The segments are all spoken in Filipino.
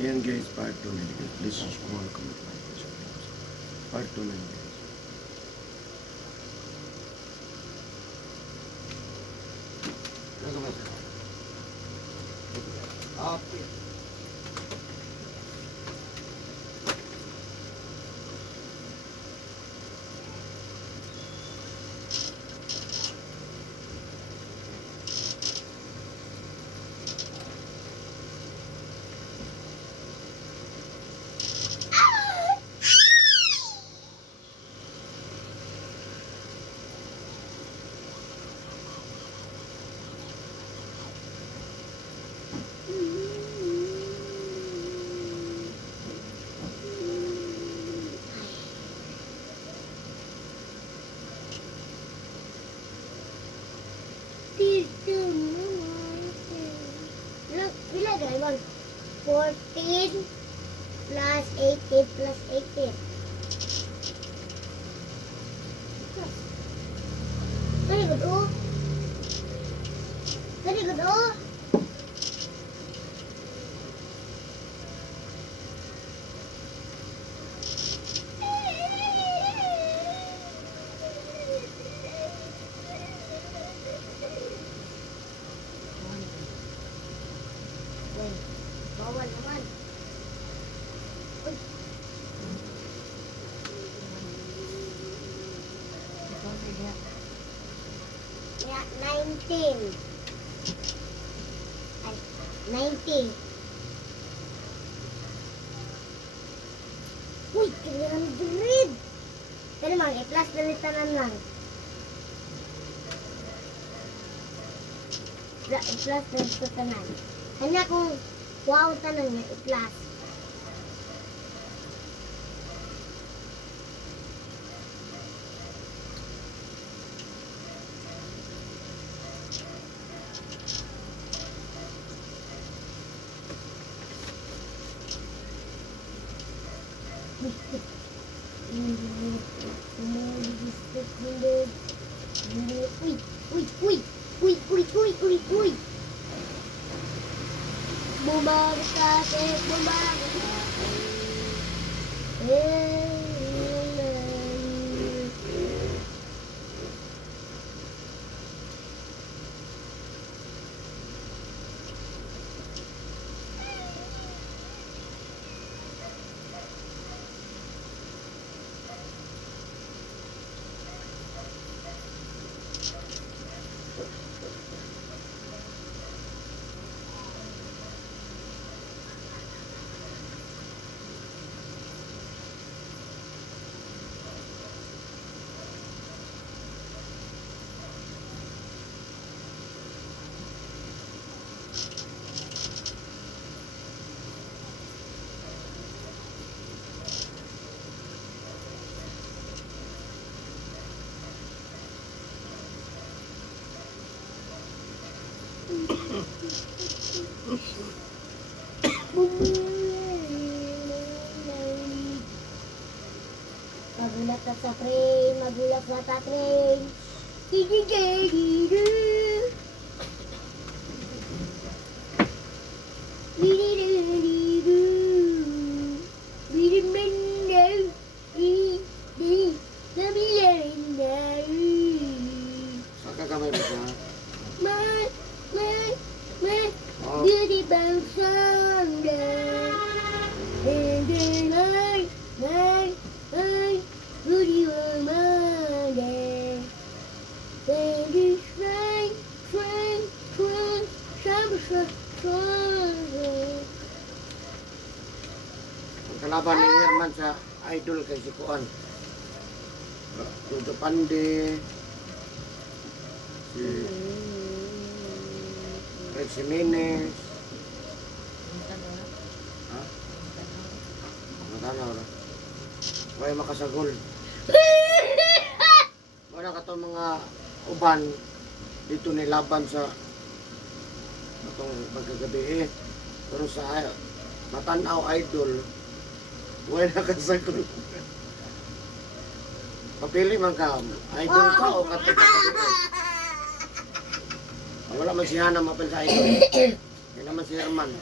Ayan guys, part 2 na guys. Please subscribe, comment, like, and share. Part 2 na guys. Ano ba ito? Okay. Look, 14 plus 18 plus 18. Very good, oh. Very good, oh. Bawal naman. Uy. Yeah, 19. Ay, 90. Uy, 300. Pero mag, i-plus na tanan lang. I-plus na tanan. Kanya kung wow tanan niya, i-plus. Uy. Bumagas kasi, bumagas kasi. Magulat na sa frame, magulat na sa frame. Saan ka kamay mo siya? Oh. Beautiful Sunday, and then I, beautiful Monday, when you shine, Ang kalaban ni Herman sa idol kay si Kuan. Tuto Pande, si Rex Jimenez. Ha? Matanaw na. Huwag makasagol. Wala ka itong mga uban dito nilaban sa itong pagkagabi eh. Pero sa Matanaw idol, wala nakasagol. Papili man ka, idol ka o katik ka. Wala man si Hana mapil sa idol. Hindi naman si Herman.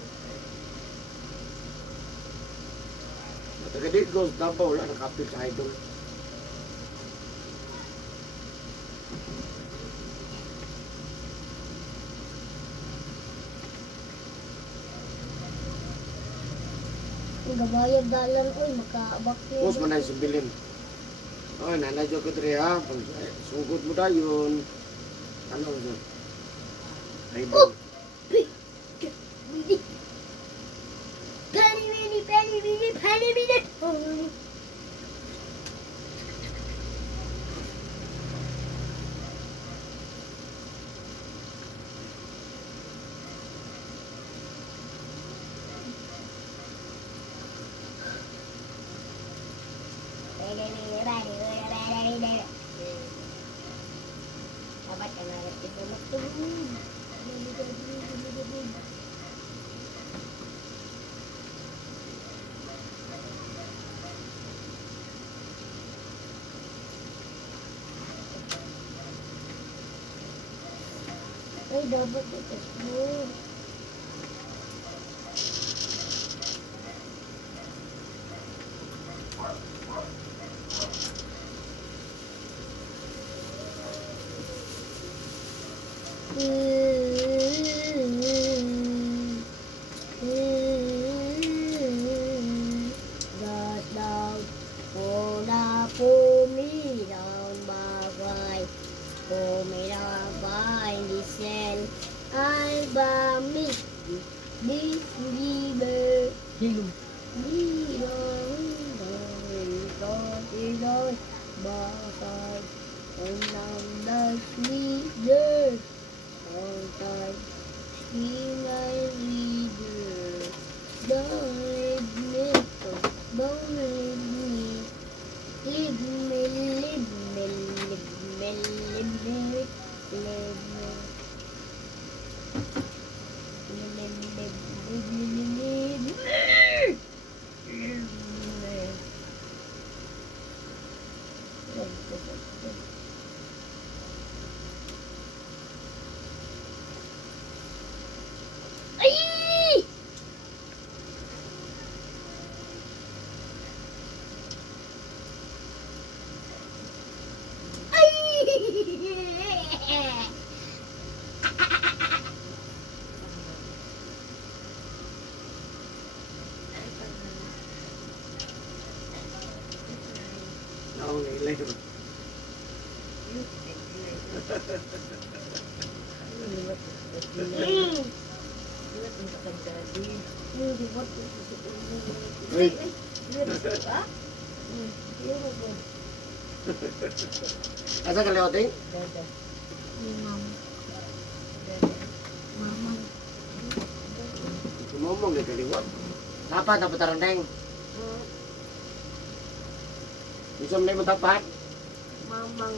Taga-Digos, Davao, wala nakapil sa idol. Ang gabayag dalan ko, makaabak yun. Pus man na si Bilin. Oh, nanadyo ko diri ha. Pag sugod mo dayon. Ano so? Idol. Penny, mini. Dapat ka na ito magtulog. Ay, dapat ito smooth. God love for the pumilang bagay, pumilang bagay, listen, ay bami, di liber, Hilom. lilang, ilan, bakay, unang nag-leader, ang Sinay leader, don't leave me, don't leave me, leave me, leave me, leave me, leave me, leave me. Ay! Ay! Naong ilay. Mm. Ay. Asa ka leoting? Mamang. Kumomong na kaliwat. Dapat na patarandeng. Isang na mo dapat. Mamang.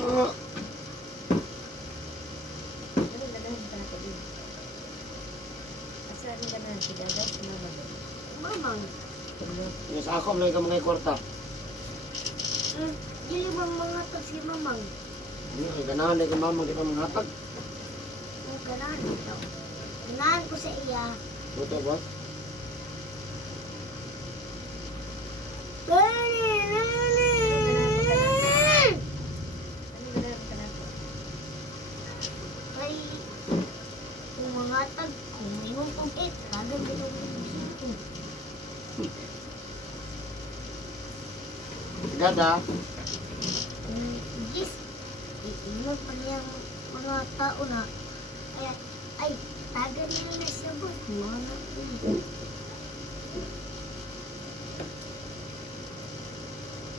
Oh. Mamang. Yung sa ako, may ka mga kwarta. Dili mang mga tag si mamang. Yung ganahan na yung mamang di pa mga hatag. Ang ganahan ito. Ganahan ko sa iya. Buto ba? Ay, kung mga tag, kung may mong pag-it, kagad din ako mag-isip. Gada. Yes, iinom pa niya ang mga tao na, kaya, ay, taga nila na sa bus, mga anak ko.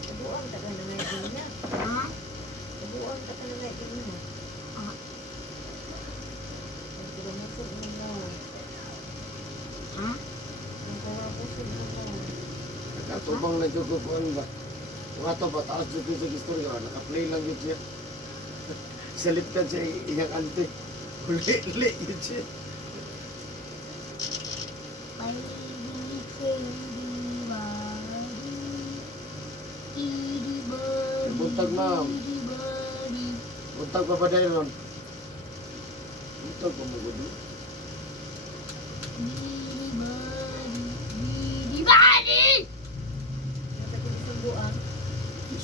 Kabuang ka na nga din na. Ha? Kabuang ka na nga din na. Ah. Ang pinamasok mo na. Ha? Ang pinamasok mo na. Katubang na dyan ko ba? Mga to ba, taas dyan sa istorya. Naka-play lang yun siya. Salit ka siya iyang ante. Uli yun siya. Buntag, ma'am. Buntag pa ba dahil nun? Buntag pa mo gudu.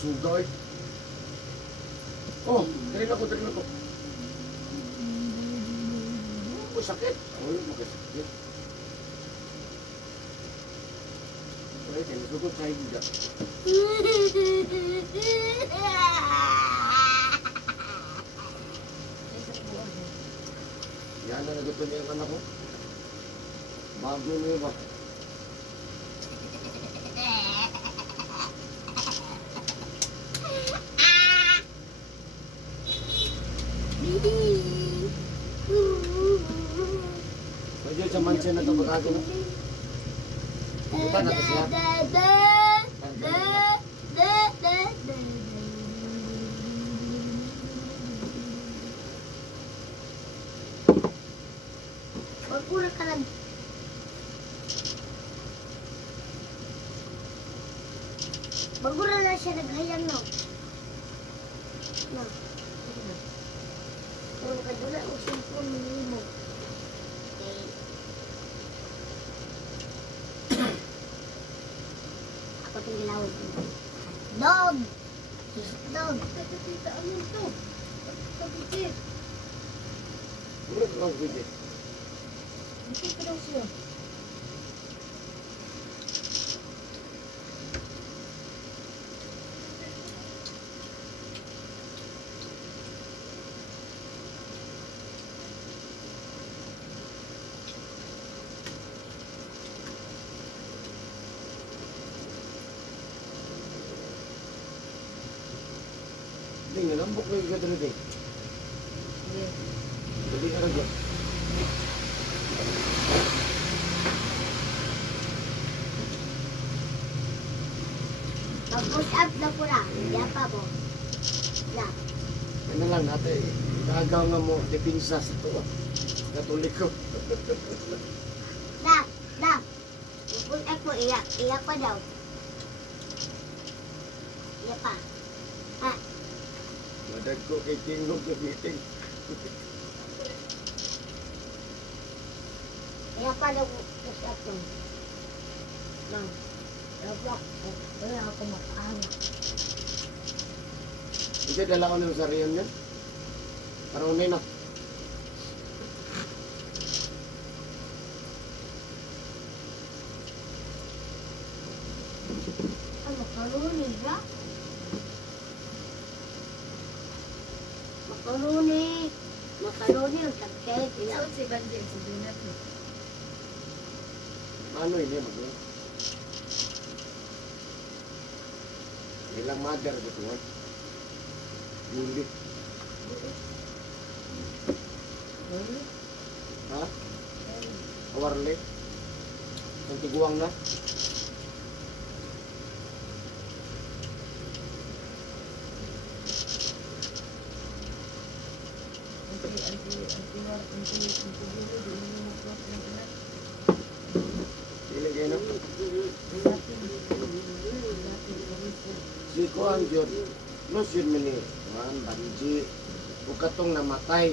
suga eh. Oh, dali na ko, dali na ko. Oh, sakit. Oh, makasakit. Ay, sinusugod sa higa. Isang buwan na. Yan na naguto niya ang anak ko. Bago mo yun ba? Pwede sa mansion na ito bago na. Punta na to siya. Pagpura ka lang. Bagura na siya naghayang no. No. Kung kadula o simpon mo. Okay. Ako itong gilawin ko. Dog! Dog! Tita, ano ito? Kapitid. Ulit lang pwede. Hindi ka daw siya. Hindi nga, lambok na yung gano'n din. Sige. Hindi ka rin. Mag-push up na pura. Yapa po. Na. Ano lang natin, kagaw nga mo, depinsa sa ito. Katoliko. Da. Da. Mag-push up po. Iyak. Iyak pa daw. Iyak pa. Ha. Madag ko kay Tingog sa meeting. Iyak pa daw. Push up po. Nang. Roblox. Wala ako makahanap. Hindi, dala ko ng sariyan yan. Parang unay na. Ano, makaroni ba? Makaroni. Makaroni yung tagkait. Isaot si Banjel sa dinat mo. Ano ini mag ilang mother gitu kan. Yuli. Ha? Kawarle. Ang tiguang na. Dili kayo no? Si Kuan Jod, los yun mini, Kuan, Banji, o katong namatay,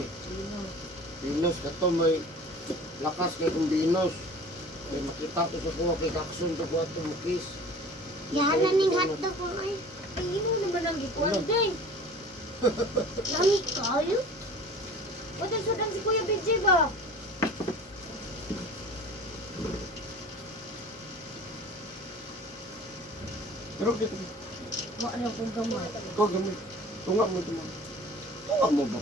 Binos, katong may lakas kay kong Binos, may makita ko sa kuha kay Kaksun, to kuha tumukis. Yan na ning hotdog ko ay. Ay, ino naman ang gikuan Ano? din. Lami kayo? O, sudan si Kuya Benji ba? Pero dito, Ano kung gamay? ikaw gamit, tunga mo ito mo. Tunga mo ba?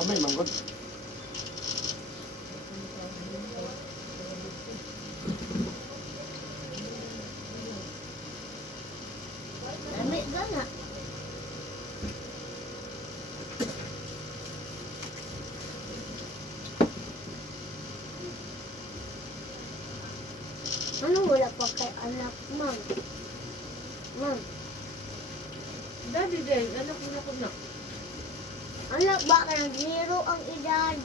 Lamay manggod. Lami gana. Ano wala pa kay anak, ma'am? Ma'am, Daddy Day, anak mo na ko na. anak ba ka ng 0 ang edad?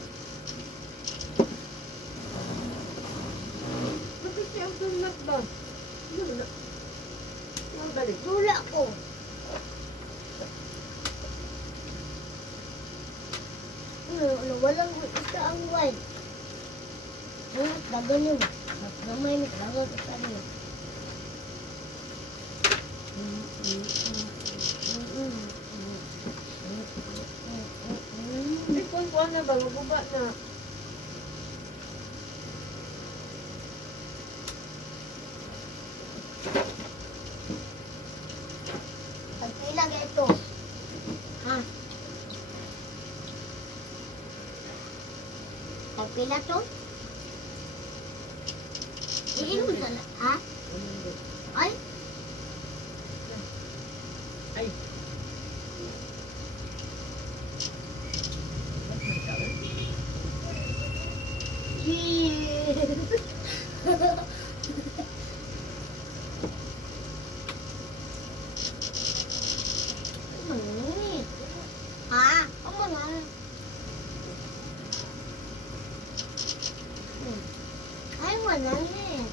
Bakit siya ang tunak ba? Ano na? Ang galing. Tula ko. Ano, walang isa ang wine. Ano, dagan yun. Gamay na, dagan isa rin. Ay, kuwan na ba? Maguba na. Pagkailan ito. Ha? Pagpila to? Iinom ka na, ha? Ay? Ay. Ha? Ano na? Ay, wala na eh.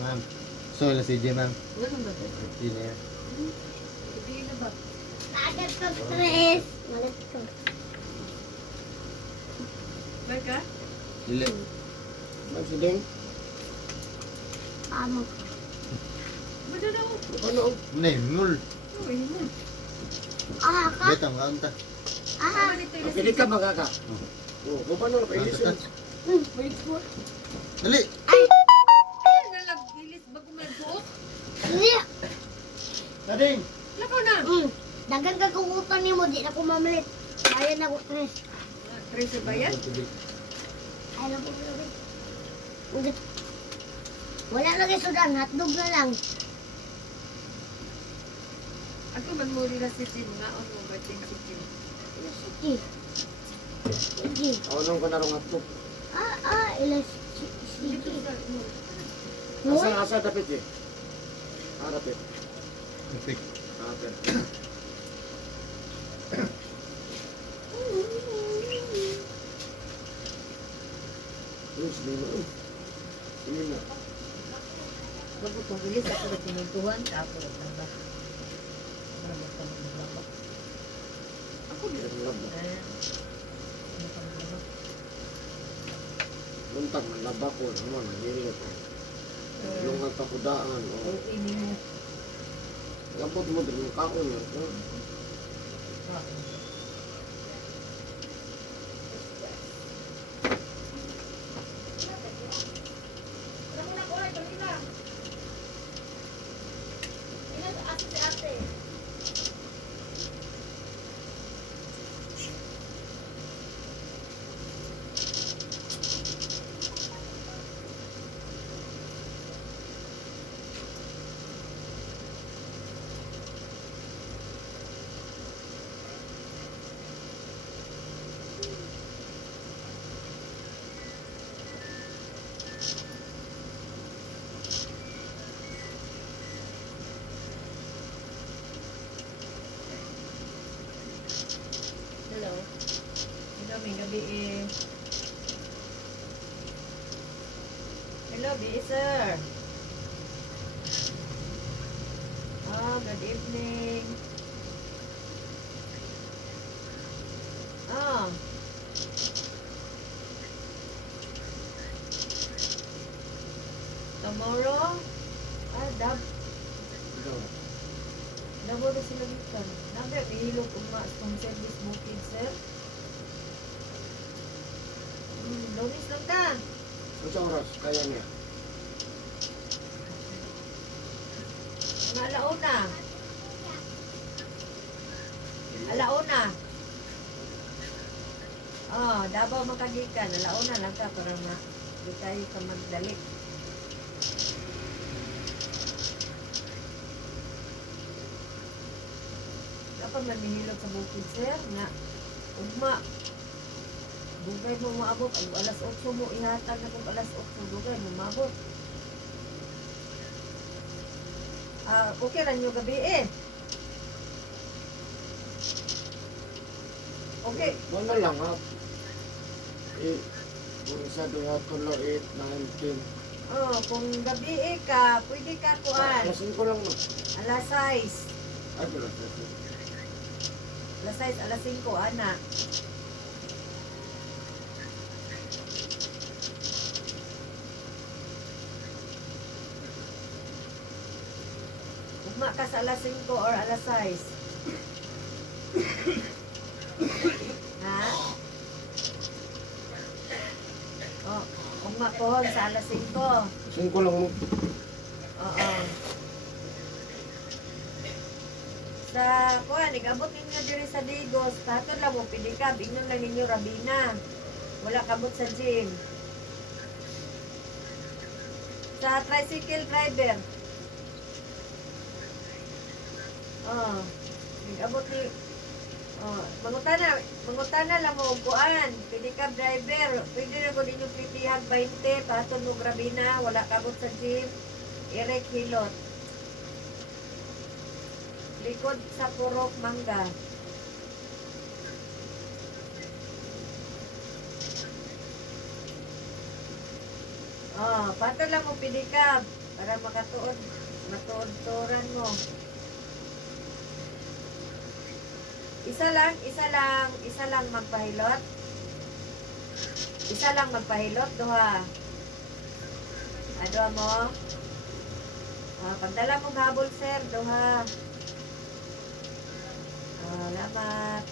Ma'am. So, la CJ, ma'am. Ano ba ito? Hindi na yan. Hindi na ba? Agad ka stress. Malit ko. Baga? Dili. Magsiding. Amo. Baga daw. Ano? Nay, mul. Uy, mo. Ah, ka? Betang, kaunta. Ah, Pili ka magaka. Oo, kung paano na pailisin? Wait ko. Dali. ay, Ay, nalagbilis bago malbuot. hindi. Dading! Lakaw na. Dagan ka kung utang ni mo, di na ko mamalit. Bayan ako stress. Tracy ba yan? Ay, lang po pala. Wala lagi sudan, hotdog na lang. Ako man mo nila si Jim nga. Ano ba Jim si Jim? Sige. Sige. Aunong ko na rong ato. Ilas. Dito Sige. sa mo. Asa dapit eh. Dapit. Perfect. Dapit. Sige na. Sige na. Bago kong bilis ako na tinutuhan. Tapos ang ba? Ako Ang lab na. Luntag, manlaba ko. Ano, nagirit. Lungang takudaan. O ini mo. Gabot mo din yung kaon yun. Hello. Hello, may gabi eh. Hello, B, sir. Oh, good evening. Oh. Tomorrow? Ah, Dabo na sila dito. Nabre, may hilog kung service booking, sir. Lunis lang ka. Ano oras? Kaya niya. Mga alauna. Alauna. Oh, Davao makagikan. Alauna lang ka para di tayo ka magdalik. Dapat mamihilog sa bukid, sir, na ugma. Dugay mo maabot. Ang alas 8 mo ihatag na kung alas 8. Dugay mo maabot. Okay lang yung gabi eh. Okay. Ano lang ha? Kung isa doon tulo 8, 9, 10. Oh, kung gabi eh ka, pwede ka kuan. Alasin ko lang no. Alas 6. Ay, wala. Alas 6, alas 5, ana. Ugma ka sa alas 5 or alas 6. Ha? Oh, ugma pohon sa alas 5. Alasin ko lang mo. Oo. Sa kuan, igabot ninyo diri sa Digos, tatod lang mo pidikab, ingnon lang ninyo Rabina. Wala kabot sa gym. Sa tricycle driver. Oh, igabot ni mangutana lang mo og kuan, pidikab driver. Pwede na ko ninyo pitihag 20, patod mo Rabina, wala kabot sa gym. Irek hilot. Likod sa Purok Mangga. Oh, pato lang mo pidikab para matuod-turan mo. Isa lang magpahilot. Isa lang magpahilot, duha. Duha mo. Pagdala mo habol, sir, duha. Salamat.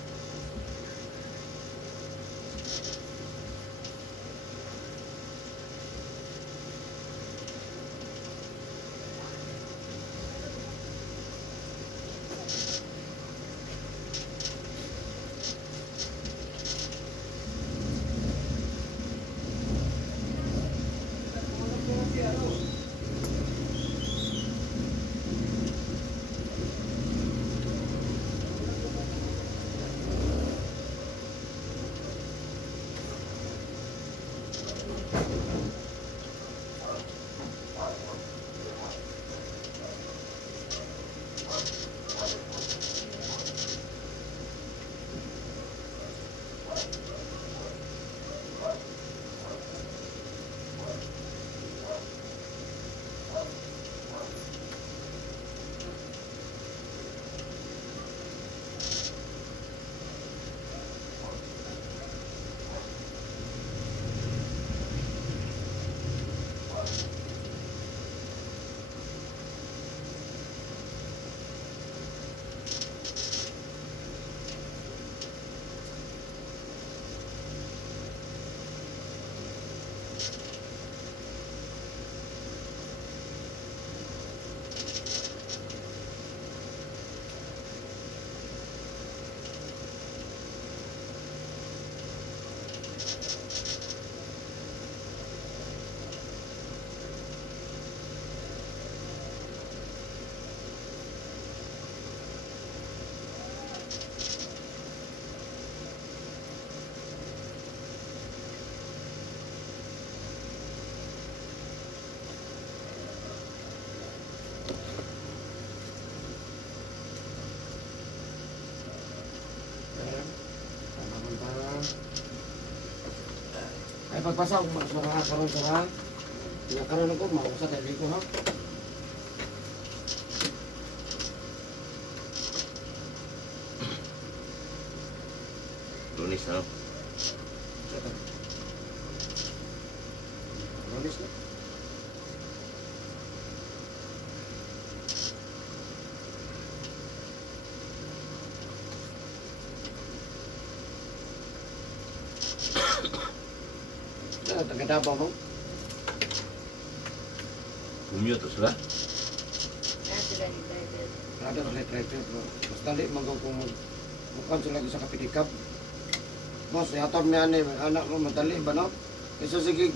Ay pagpasa kung magsura karon sura. Pinakaroon ako mausa tayo ko ha. Lunis na. Lunis na. Taga-Davao mo? Bumyo to sila. Kaya sila ni driver. Rada na letter bro. Basta di magaw kung mukhang sila sa kapitikap. Boss, yatag niya ni anak mo madali ba no? Isa sige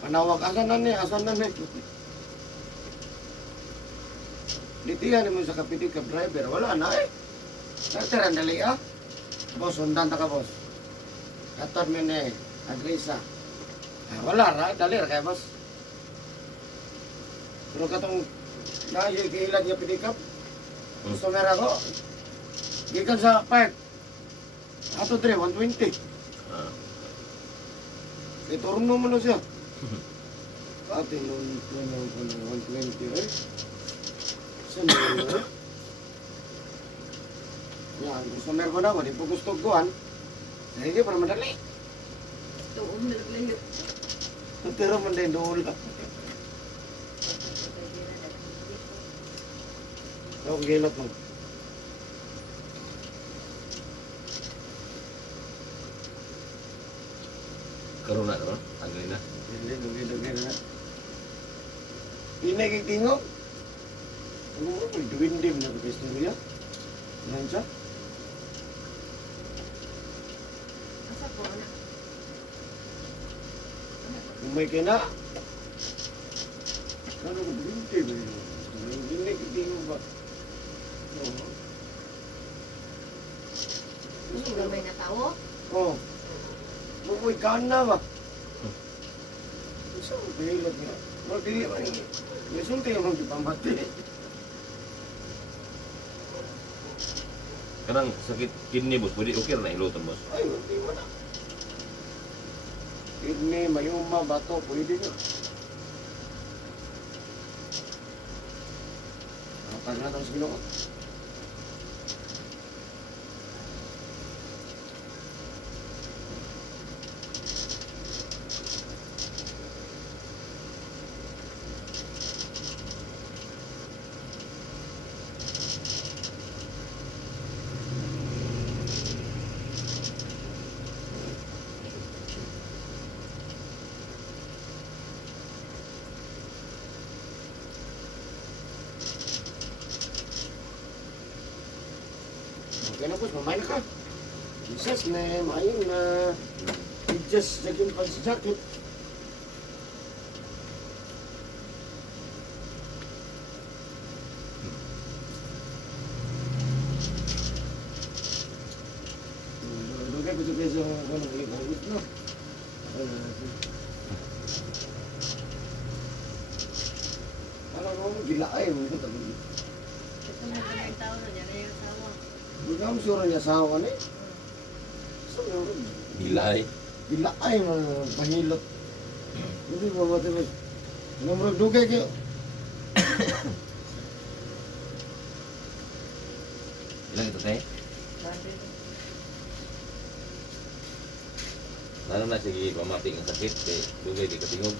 panawag asan na ni. Ditihan mo sa kapitikap driver, wala na eh. Sarteran dali ah. Boss, undan ta ka boss. Yatag mo ni agresa. Ah, wala ra, dali ra kay boss. Pero katong naayos kailan niya pinikap. Gusto meron ako. Gikan sa park. Ato 3, 120. Ah. Iturno mo na siya. Ate, nung 120 eh. Saan mo eh? Yan, gusto meron ko na ako. Di po gusto kuhan. Hindi para madali. Tuong nalaglayot. Pero man din doon lang. Ang gilot mo. Karoon na naman. Tagay na. Dugi na. Hindi kitingog. Ano mo, may duwindim na ito istorya. Yan siya. Asa po, anak? Umay ka na. Ano ko duwindim eh. Hindi kitingog ba? Oo. Gusto na may natawo? Oo. Mumoy ka na ba? Isa mo pahilot nga. Mabili ba niya? May sulti yung mga pamati. Karang sakit kidney boss. Pwede okay na ilutan boss. Ay, hindi mo na. Kidney, mayuma, bato, pwede nyo. Kapag na ito sa Ginoo. Okay na po, mamay na ka. Jesus na, maayong na. I-just naging pag-jacket. Dugay ko sa peso ang ano, ulit no? Alam mo, gilaay mo. Ito na ka ng tao na, yan na yung asawa. Bugam sura niya asawa ni. So, Gilay. gilaay mo pahilot. Hindi mo matibig. Namrag dugay kayo. Ilang ito tayo? Lalo na sige pamating ang sakit. Kaya dugay di katingog.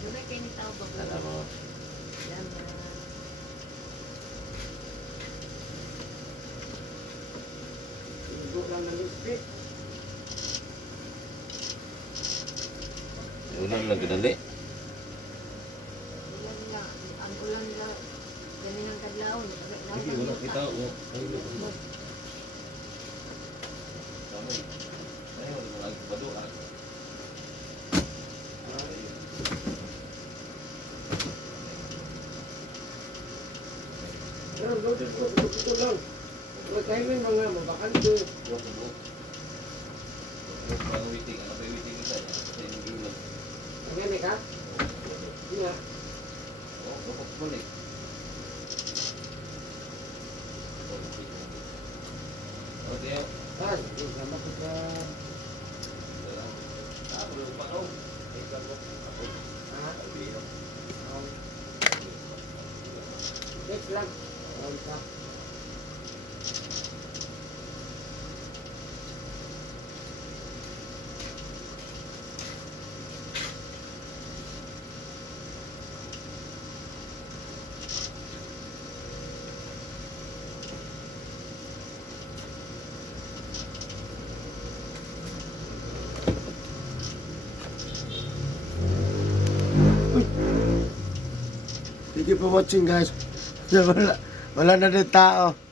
Dugay kayo ni tao ba? Alam mo. Yan na. Igo lang na lipstick. Ulan lang ganali. Ulan na. Ang ulan na. Ganin ang kadlaw. Sige, wala kita. Ayun. Kamay. Ayun, lagi paduan. Pero ito lang. Magkaimin mga mabakante. Buat ke buat. Kalau waiting, apa waiting kita ya? Saya ini dulu. Ayan eh ka? Iya. Oh, dapat balik. Oh, dia Ay, salamat po sa... Ha? Next lang. Thank you for watching guys. Wala na din tao.